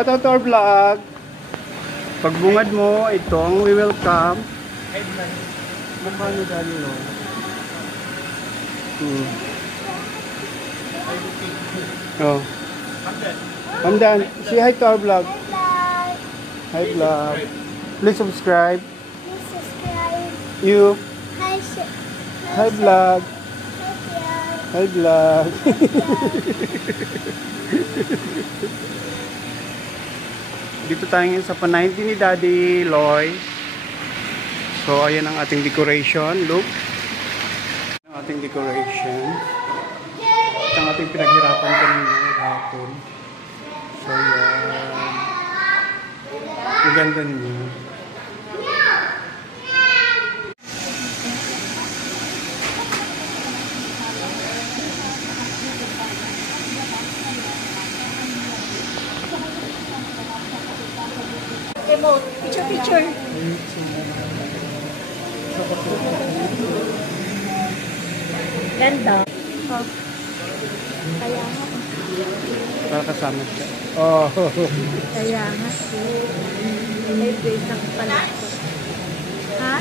Ito to our vlog. Pagbungad mo, itong we welcome. Mukha nyo dali no. Oh. Hamdan, say hi to our vlog. Hi vlog. Please subscribe. Please subscribe. You. Hi vlog. Hi, Hi vlog. Dito tayo ngayon sa pa-90 ni Daddy Loy. So, ayan ang ating decoration. Look. Ang ating decoration. Ito ang ating pinaghirapan kanina maghapon. So, yan. Ang ganda niya. Picture. Ganda. Oh. Kaya nga. Para kasama siya. Oh. Kaya nga. May face ng pala. Ha?